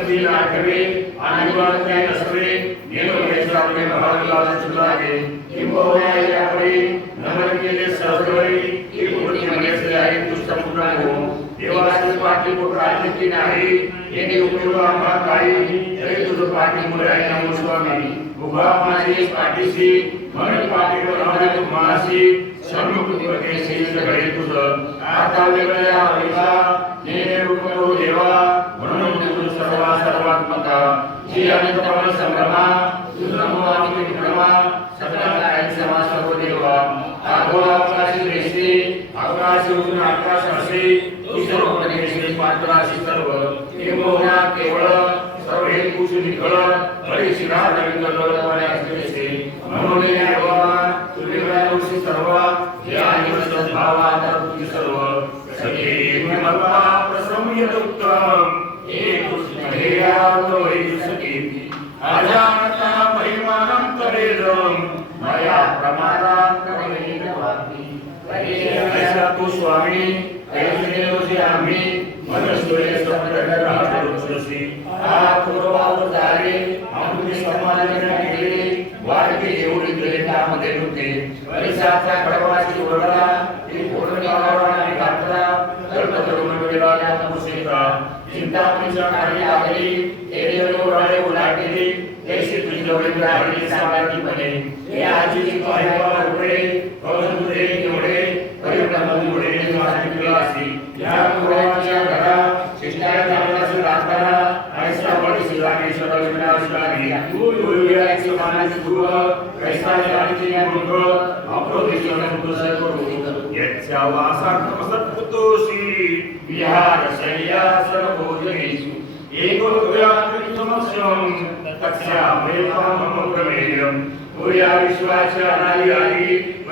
ವಸತಿ ನಾಟಕವೇ ಅನಿವಾರ್ಯ ನಸವೇ ಏನು ವೈಚಾರಣೆ ಮಹಾವಿಲಾಸುತ್ತಾಗೆ ಇಂಬೋನಾಯಪಡಿ ನಮನಿಗೆ ಸಹೋದರಿ ಈ ಪೂರ್ತಿ ಮನೆಯಲ್ಲಿ ಆಯಿತು ಸಂಪೂರ್ಣವು देवाचे पाठी पुत्र आहे की नाही येणे उपयोग आम्हा काही तरी तुझं पाठी मुळे आहे नमो स्वामी उभा माझी पाठीशी म्हणून पाठी राहणे तू माशी सन्मुख प्रदेशी सगळे तुझं आता वेगळ्या हरीचा नेणे उपयोग देवा म्हणून तुझं सर्वा सर्वात्मका अनंत पवन संभ्रमा तुझं नमो आम्ही समा सर्व देवा आगोला आकाश उजून आकाश असे सर्व। प्रदेशी पात्र सर्व किंबहुना केवळ सर्व हे कुश निखळ हरी शिरा रविंद्र गळवाने असलेले म्हणून हे देवा सर्व सर्व। प्रसम्य एक వారికి దేవుడి గ్రేట్ ఆమె తెలుగుతుంది వరి శాస్త్ర గడవాసి ఉండగా चिंतामणीच्या खाली लागली एरियल ओराळे उलाटली ऐशी तुझी जवळ राहिली सामाजी बने हे आजी पायवा उघडे कौशुरे एवढे परिभ्रमणमुळे माझी विलासी या पुराच्या घरा शिष्टाया चांगलाची लागताना ऐसा बळी शिलागेश्वर विनाश लागे गुरुविराची मानाची गुरु कैसा जाणीची मृग अप्रोदिशन कुसर करू यच्चा वासार्थम सत्पुतोषी विहार compromesso e incorporate l'informazione taksiamo, el famoso promedio. Uya Vishwacharya Hari,